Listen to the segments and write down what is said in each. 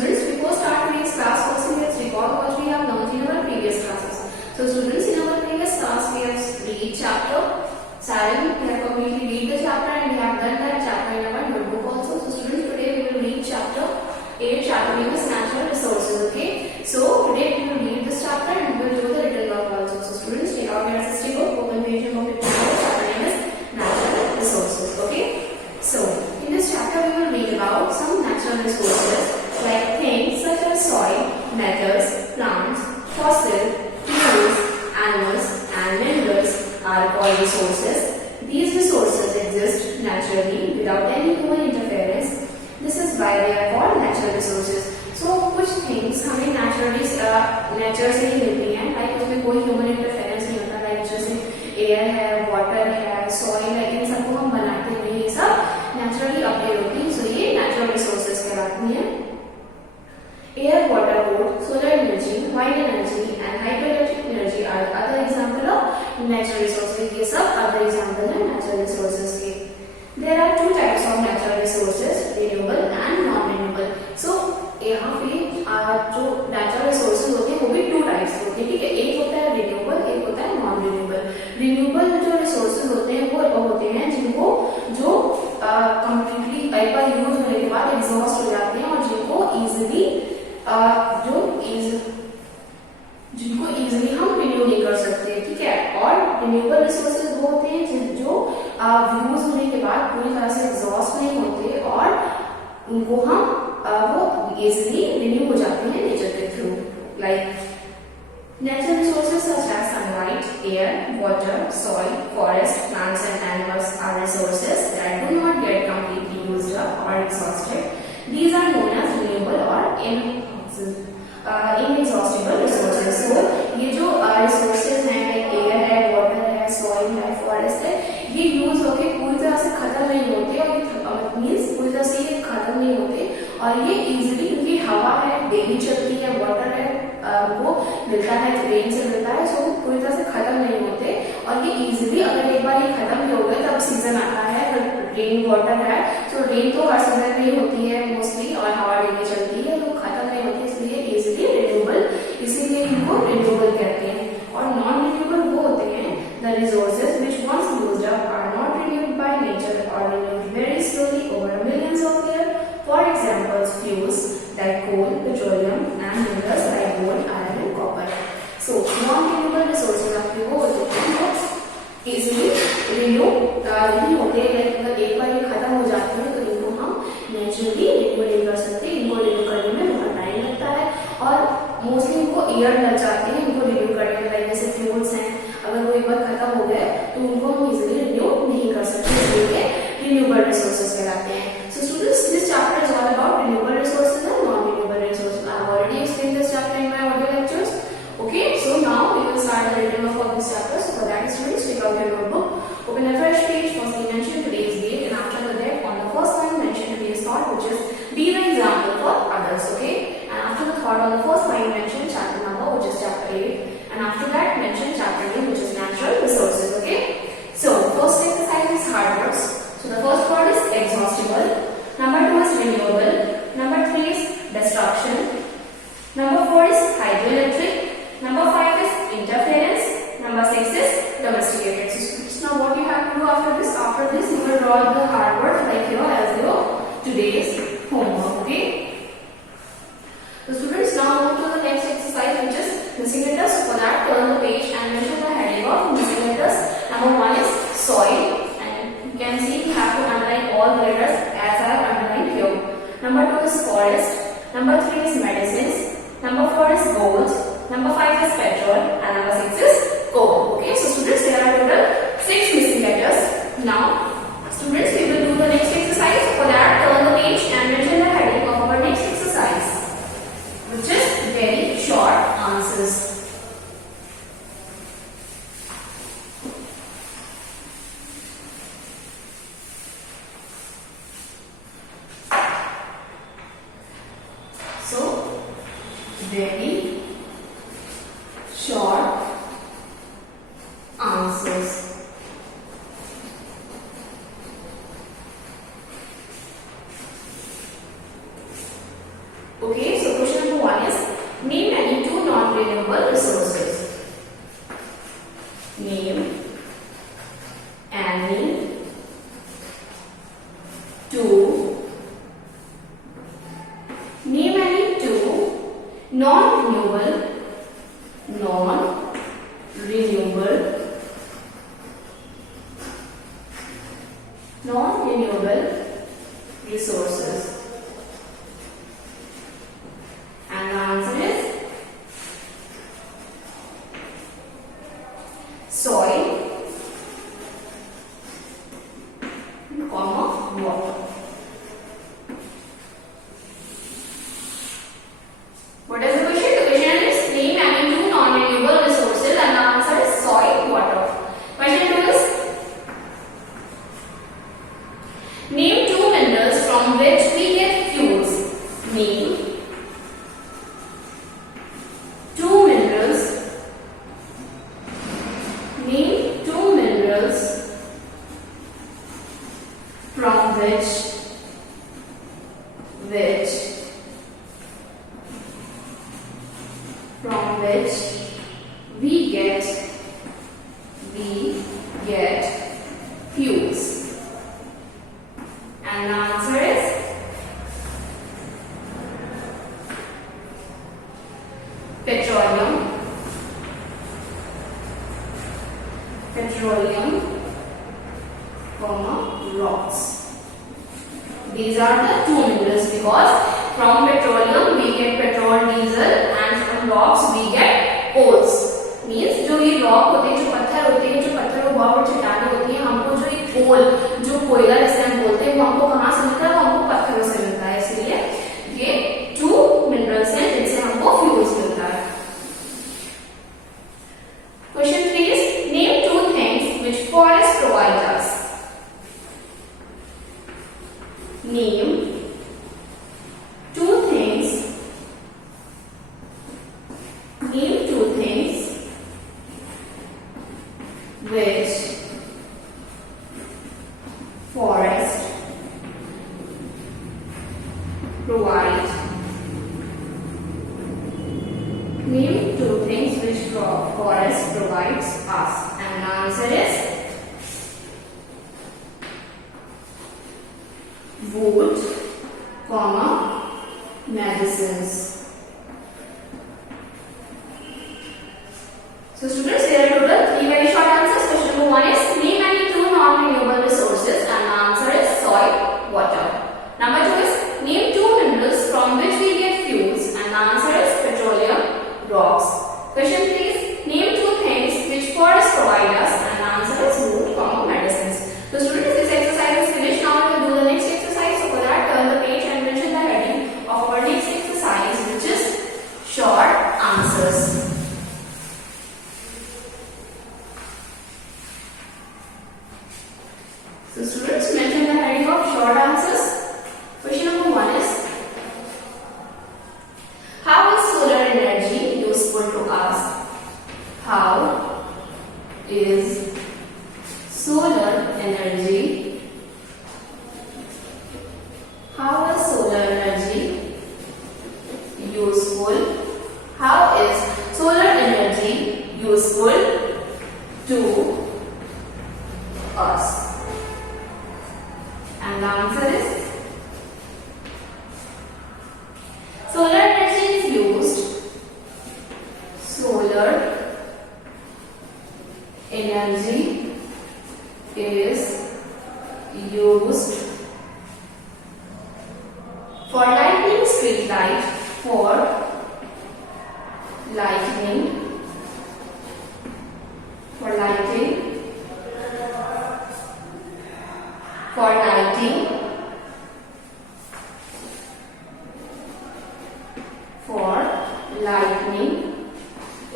students, before start today's class, firstly let's recall what we have learned in our previous classes. So students, in our previous class we have read chapter 7, we have completely read the chapter and we have done that chapter in our notebook also. So students, today we will read chapter 8, chapter name is natural resources. Okay, so today we will read this chapter and we will do the written work also. So students, take out your assisting book, open page number 54, chapter name is natural resources. Okay, so in this chapter we will read about some natural resources like things such as soil, metals, plants, fossil, fuels, animals and minerals are called resources. These resources exist naturally without any human interference. This is why they are called natural resources. So कुछ things हमें naturally nature से ही मिलती हैं, like उसमें कोई human interference नहीं होता, like जैसे air है, water है, soil है, इन सबको हम बनाते नहीं, ये सब naturally अपडेट होती हैं. So ये natural resources कहलाती हैं. Air, water, wood, solar energy, wind energy and hydroelectric energy are other example of natural resources. ये सब other example हैं natural resources के. There are two types of natural resources, renewable and non-renewable. So यहाँ पे जो natural resources होते हैं वो भी two types होते हैं, ठीक है. एक होता है renewable, एक होता है non-renewable. Renewable जो resources होते हैं वो होते हैं जिनको जो completely एक बार यूज होने के बाद exhaust हो जाते हैं और जिनको easily जिनको इजीली हम रिन्यू नहीं कर सकते, ठीक है. और रिन्यूएबल रिसोर्सेज वो होते हैं जो यूज होने के बाद पूरी तरह से एग्जॉस्ट नहीं होते और उनको हम वो इजीली रिन्यू हो जाते हैं नेचर के through. Like natural resources such as sunlight, air, water, soil, forest, plants and animals are resources that do not get completely used up or exhausted. These are known as renewable or inexhaustible resources. So ये जो resources हैं, like air है, water है, soil है, forest है, ये use होके पूरी तरह से खत्म नहीं होते और ये means पूरी तरह से ये खत्म नहीं होते और ये easily क्योंकि हवा है, डेली चलती है, water है, वो मिलता है, रेन से मिलता है, सो पूरी तरह से खत्म नहीं होते और ये easily अगर एक बार ये खत्म भी हो गए तब सीजन आता है, रेन वाटर है, सो रेन तो हर सीजन में ही होती है मोस्टली और हवा डेली चलती है तो खत्म नहीं होती, इसलिए इजीली रिन्यूएबल, इसीलिए इनको रिन्यूएबल कहते हैं. और नॉन रिन्यूएबल वो होते हैं the resources which once used up are not renewed by nature और renewed very slowly over millions of year. For examples fuels like coal, petroleum and minerals like gold, iron and copper. So non renewable resources आपके वो होते हैं easily renew नहीं होते, like अगर एक बार ये खत्म हो जाते हैं तो इनको हम नेचुरली रिन्यू नहीं कर सकते, इनको रिन्यू करने में बहुत टाइम लगता है और मोस्टली इनको ईयर लग जाते हैं इनको रिन्यू करने में. लाइक जैसे फ्यूल्स हैं, अगर वो एक बार खत्म हो गए तो उनको हम इजीली रिन्यू नहीं कर सकते, इसलिए रिन्यूएबल रिसोर्सेज कहलाते हैं. So students, this chapter is all about renewable resources and non renewable resources. I have already explained this chapter in my audio lectures. Okay, so now we will start the written work of this chapter. So for that, students, take out your notebook, open a fresh page, firstly mention today's date, and after that, on the first line, mention today's thought, which is be the example for others. Okay, and after the thought on the first line, mention chapter number, which is chapter 8, and after that, mention chapter name, which is natural resources. Okay, so first exercise is hard words. So the first word is exhaustible. Number 2 is renewable. Number 3 is destruction. Number 4 is hydroelectric. Number 5 is interference. Number 6 is domesticated. So now what you have to do after this? After this you will draw the hard words like here as your today's homework. Okay. So students, now move to the next exercise, which is missing letters. For that, turn the page and mention the heading of missing letters. Number 1 is soil, and you can see you have to underline all the letters as I have underlined here. Number 2 is forest. Number 3 is medicines. Number 4 is gold. Number 5 is petrol and number 6 is coal. Okay, so students, there are total 6 missing letters. Now, students, we will do the next exercise. For that, turn the page and mention the heading of our next exercise, which is very short answers. So, very short name any two, name any two non-renewable resources. And the answer is soil, water. What is the question? The question is name any two non-renewable resources and the answer is soil, water. Question 2 is name two minerals from which we get fuels. Name two minerals. Name two minerals from which we get fuels. And the answer is petroleum, rocks. These are the two minerals because from petroleum we get petrol, diesel and from rocks we get coals. Means जो ये rock होते हैं, जो पत्थर होते हैं, जो पत्थर उभा और चट्टानें होती हैं, हमको जो ये कोल, जो कोयला जिसे हम बोलते हैं, वो हमको कहाँ से मिलता है? वो हमको पत्थरों से मिलता है। इसलिए ये टू मिनरल्स हैं जिनसे हमको फ्यूल्स मिलता है। Question 3 is name two things which forest provide us. Name two things which forest provide. Name two things which forest provides us, and the answer is wood, medicines. So students, there are total 3 very short answers. Question number 1 is name any two non-renewable resources and the answer is soil, water. Number 2 is name two minerals from which we get fuels and the answer is petroleum, rocks. Question 3 is name two things which forests provide us and the answer is wood, medicines. So students, this exercise is finished. Now we will do the next exercise. So for that, turn the page and mention the heading of our next exercise, which is short answers. So students, mention the heading of short answers. Question number 1 is how is solar energy useful to us? How is solar energy useful? How is solar energy useful to us? And the answer is solar energy is used. Solar energy is used for lighting street light, for lighting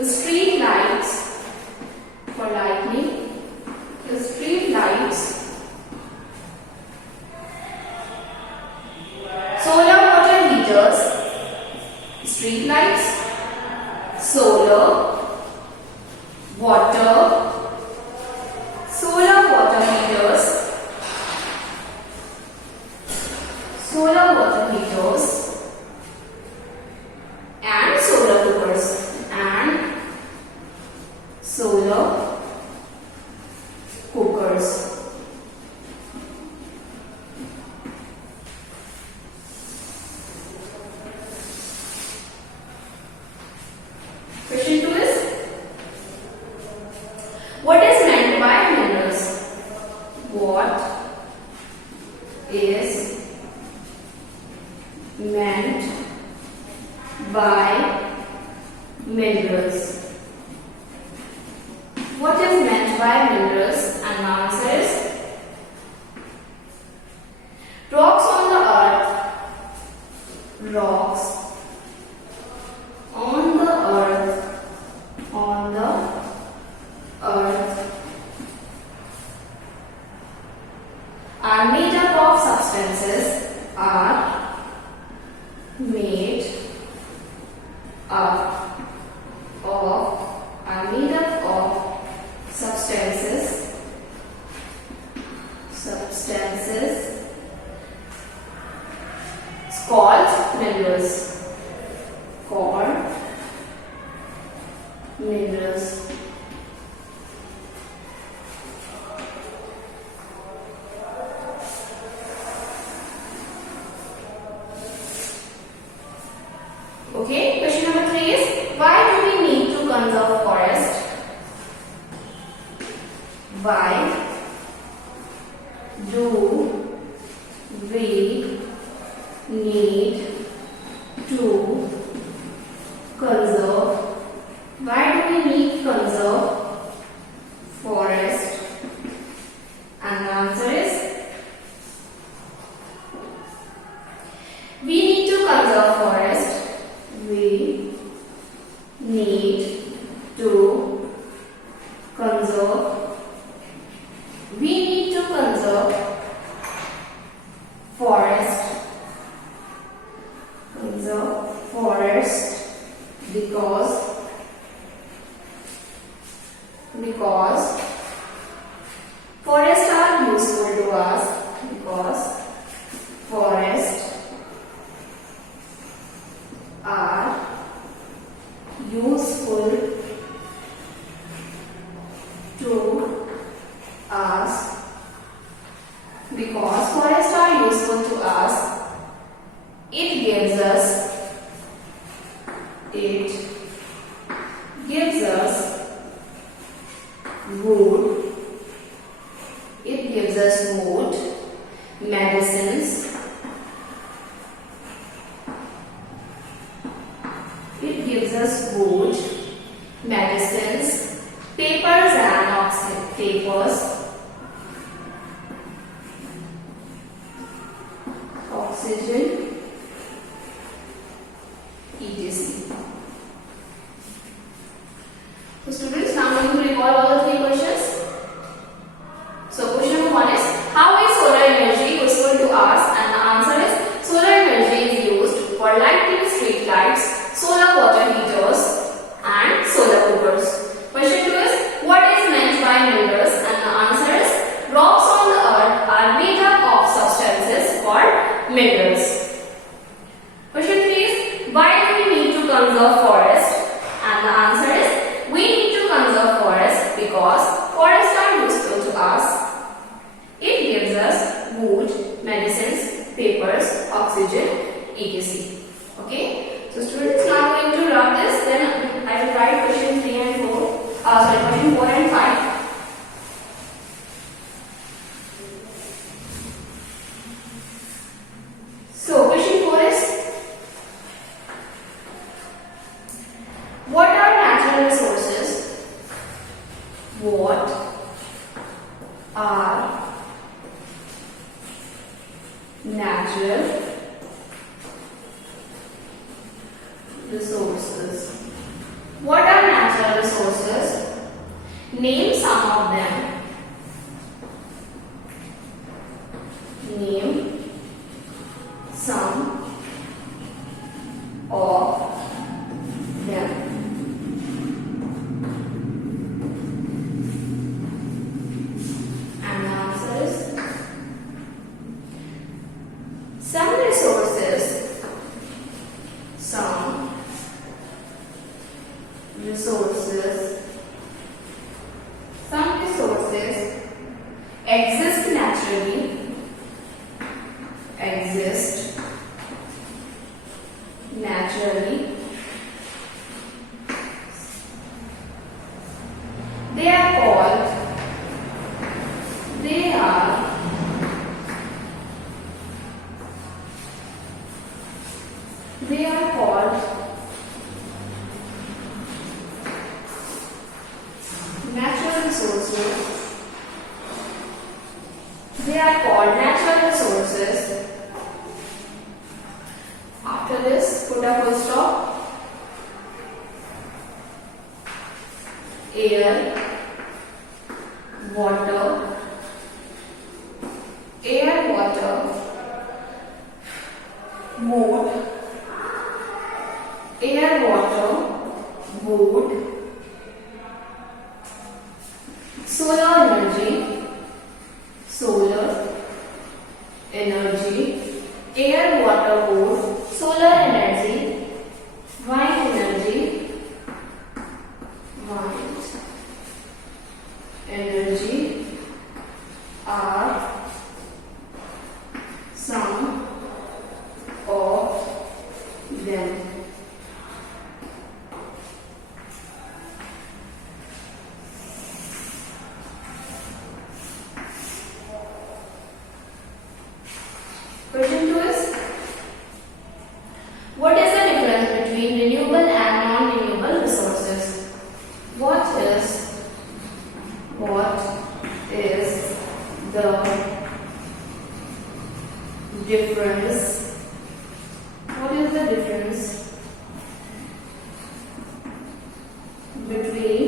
street lights, for lighting the street lights, solar water heaters, street lights, solar water heaters, and solar cookers, by minerals? What is meant by minerals? And the answer is rocks on the earth. Rocks on the earth. On the earth are made up of substances. Are made up of substances called minerals. Okay, question number 3 is, why do we need to conserve forest? Why do we need to conserve? Why do we need to conserve forest? And the answer is, we need to conserve forest. We need to conserve. We need to conserve forest. Conserve forest because forests are useful to us. Because forests are useful to us. Because forests are useful to us, it gives us wood. It gives us wood, medicines. It gives us wood, medicines, papers and papers, oxygen, etc. So students, now I'm going to recall all the 3 questions. So question number 1 is, how is solar energy useful to us? And the answer is, solar energy is used for lighting street lights, solar water heaters and solar cookers. Question 2 is, what is meant by minerals? And the answer is, rocks on the earth are made up of substances called minerals. Question 3 is, why do we need to conserve forest? And the answer is, we need to conserve forest because forests are useful to us. It gives us wood, medicines, papers, oxygen, etc. Okay. So students, now I'm going to wrap this. Then I will write question 3 and 4. Question 4 and 5. So question 4 is, what are natural resources? What are natural resources? What are natural resources? Name some of them. Name some of them. And the answer is, some resources exist naturally. They are called also. They are called natural resources. After this, put a full stop. Air, water, wood, air, water, wood, solar energy, air, water, wood, solar energy, wind energy are some of them. Question 2 is, what is the difference between renewable and non-renewable resources? What is the difference? What is the difference between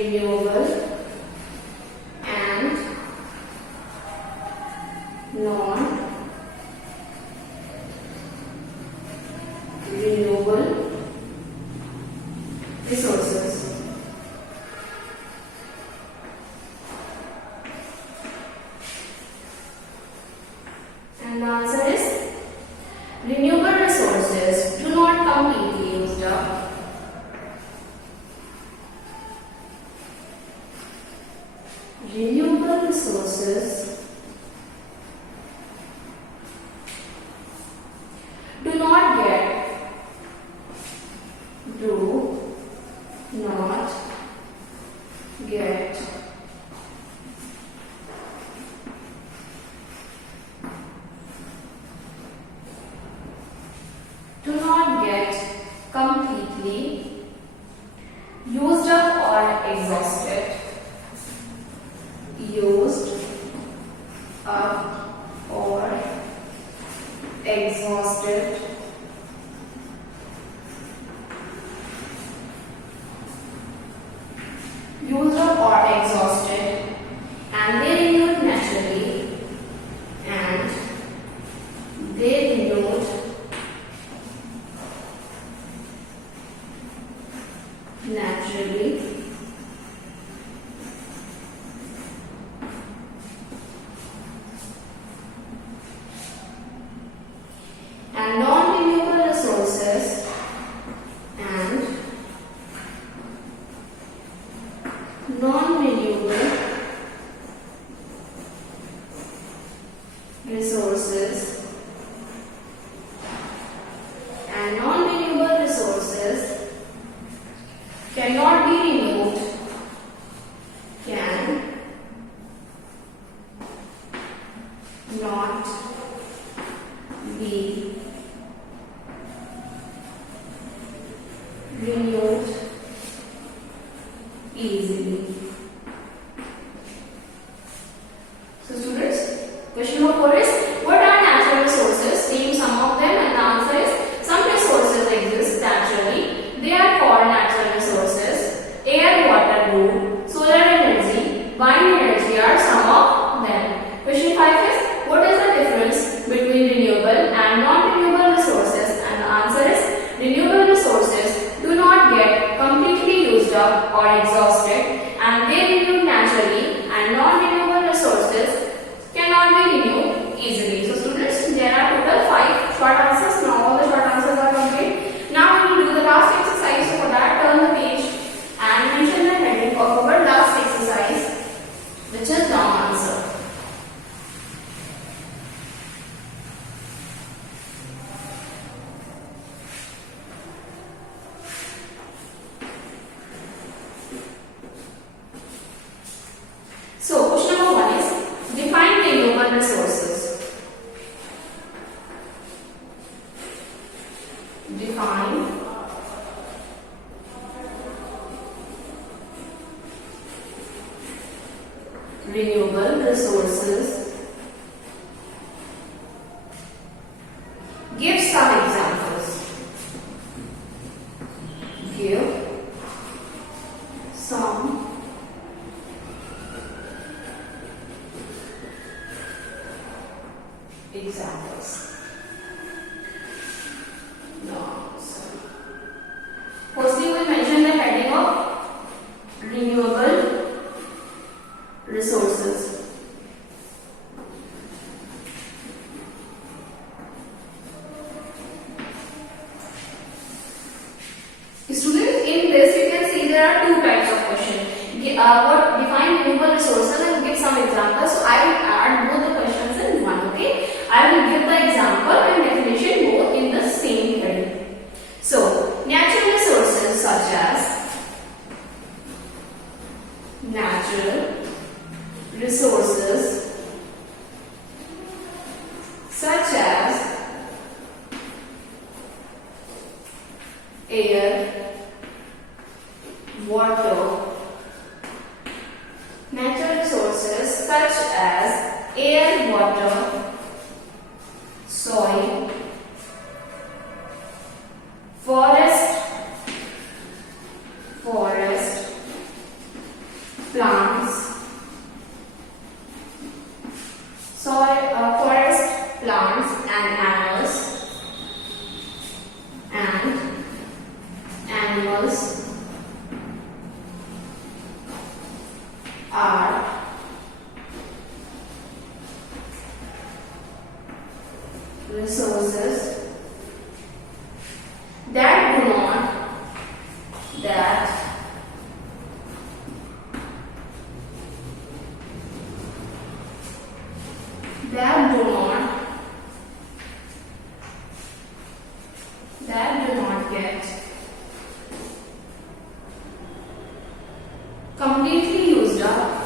renewable and non-renewable resources? And the answer is, renewable resources do not completely use up. Renewable resources do not get completely used up or exhausted. Used up or exhausted. Used up or exhausted, and they renewed naturally, and they renewed naturally, and non-renewable resources and non-renewable resources and non-renewable resources cannot be renewed, can not be renewed easily. So students, question number 4 is, what are natural resources? Name some of them, and the answer is, some resources exist naturally. They are called natural resources. Air, water, wood, solar energy, wind energy are some of them. Question 5 is, what is the difference between renewable and non-renewable resources? And the answer is, renewable resources do not get completely used up or exhausted, and they renew naturally, and non-renewable resources cannot be renewed easily. So students, there are total 5 short answers. Now all the short answers are complete. Now we will do the last exercise. So for that, turn the page and mention the heading of our last exercise, which is long answer. So question number 1 is, define renewable resources. renewable resources. Give some examples. Give some examples. No. Firstly, we mention the heading of renewable resources. Students, in this you can see there are two types of questions. What define renewable resources and give some examples. So I will add both the questions in one. Okay, I will give the example and definition both in the same heading. So natural resources such as natural resources such as air, water. Natural resources such as air, water, soil, forest, plants, forest, plants and animals are resources that do not get completely used up.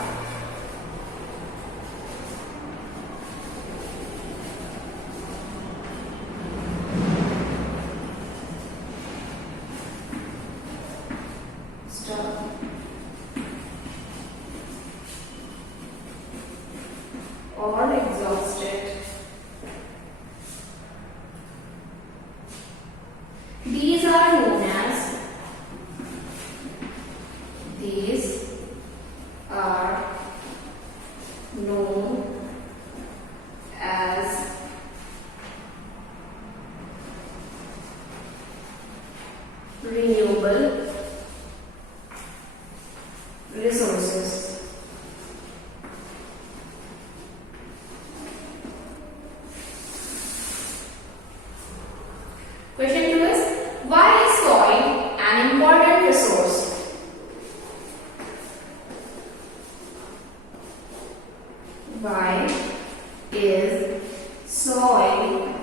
Or exhausted. These are known as renewable resources. Question 2 is, why is soil an important resource? Why is soil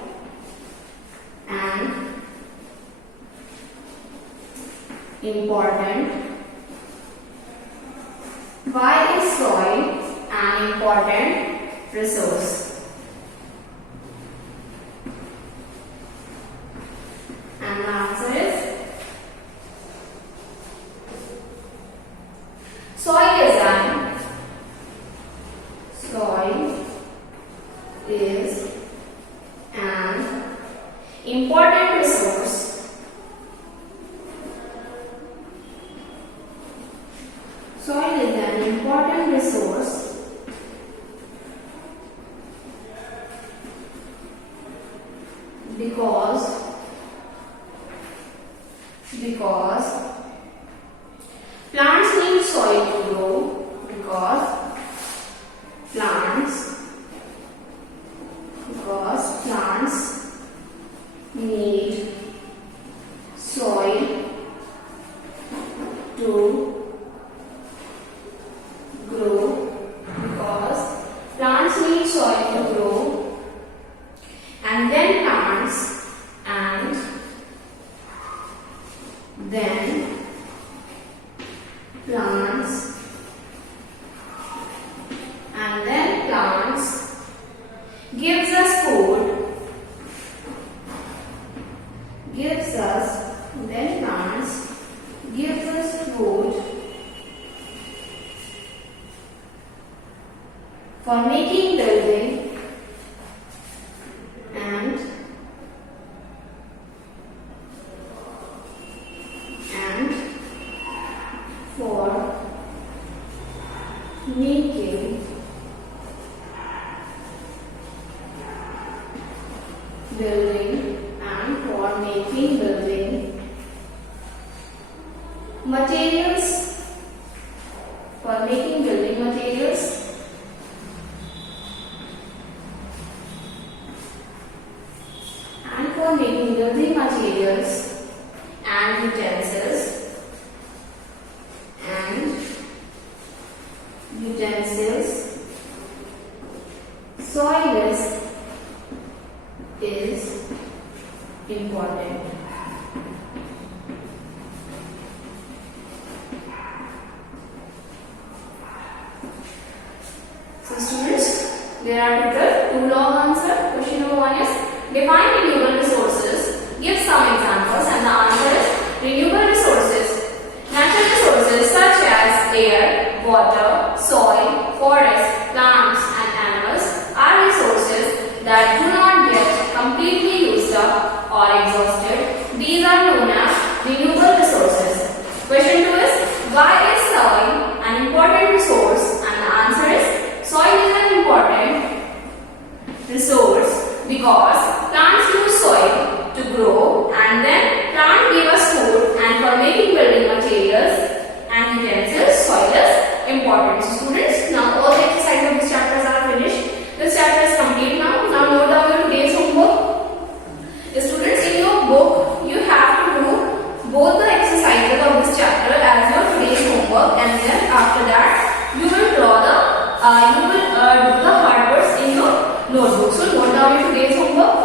an important? Why is soil an important resource? And the answer is soil is an important resource. Soil is an important resource because plants need soil to grow, because plants need soil to grow, because plants need soil to grow, and then plants gives us food, then plants gives us food for making building and for making building and for making building materials, for making building materials and for making building materials and utensils soilless is important. So students, there are total 2 long answers. Question number 1 is define renewable resources. Give some examples, and the answer is renewable resources. Natural resources such as air, water, soil, forest, plants and animals are resources that do not get completely used up or exhausted. These are known as renewable resources. Question 2 is why is soil an important resource? And the answer is soil is an important resource because plants use soil to grow, and then plants give us food, and for making building materials and utensils soil is important. So students, now all the exercises of this chapters are finished. This chapter is complete now. Now note down your today's homework. Students, in your book you have to do both the exercises of this chapter as your today's homework, and then after that you will draw the do the hard words in your notebook. So note down your today's homework.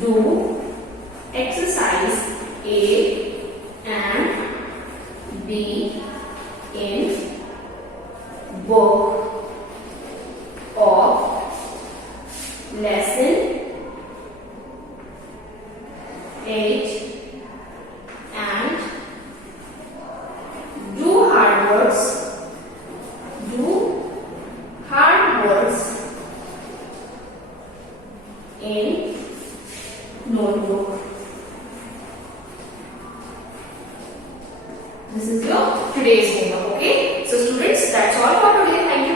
Do exercise A and B in book of lesson 8 and do hard words in notebook. This is your today's homework. Okay, so students, that's all for today. Thank you.